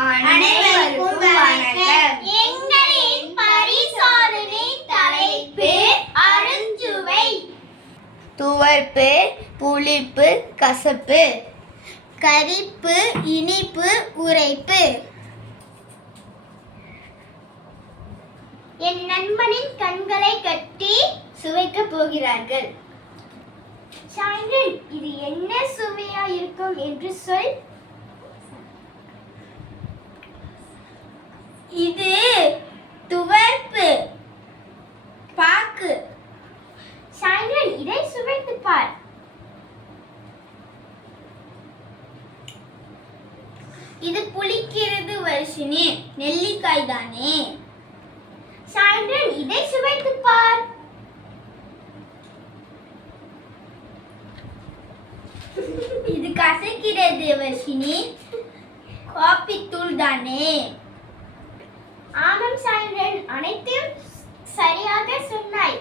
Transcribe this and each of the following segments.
அனைவருக்கும் வணக்கம். எங்களின் பரிசோதனை தலைப்பு அருஞ்சுவை. துவர்ப்பு, புளிப்பு, கசப்பு, கரிப்பு, இனிப்பு, உரைப்பு. என் நண்பனின் கண்களை கட்டி சுவைக்கப் போகிறார்கள். சாயந்தன், இது என்ன சுவையா இருக்கும் என்று சொல். இது துவர்ப்பு, பாக்கு. சாயந்தன், இதை சுவைத்து பார். இது புளிக்கிறது வர்ஷினி, நெல்லிக்காய் தானே. சாயந்தன், இதை சுவைத்து பார். இது கசக்கிறது வர்ஷினி, காபி தூள் தானே. ஆமாம் சாயந்தன், அனைத்தையும் சரியாக சொன்னாய்.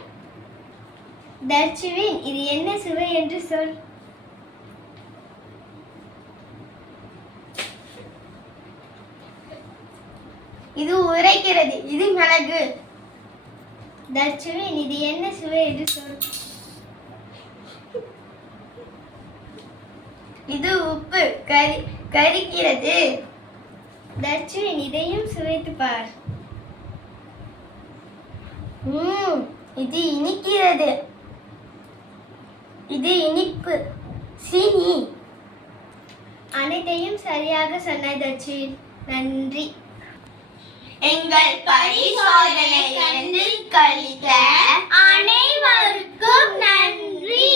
தர்ச்சுவின், இது என்ன சுவை என்று சொல். இது உரைக்கிறது, இது மிளகு. தர்ச்சுவின், இது என்ன சுவை என்று சொல். இது உப்பு, கரிக்கிறது. தர்ச்சுவின், இதையும் சுவைத்து பார். இது இனிக்கிறது. இது இனிப்பு, சீனி. அனைத்தையும் சரியாக சொன்னாய் தர்ச்சுவின், நன்றி. எங்கள் பரிசோதனை கண்டு கழித்த அனைவருக்கும் நன்றி.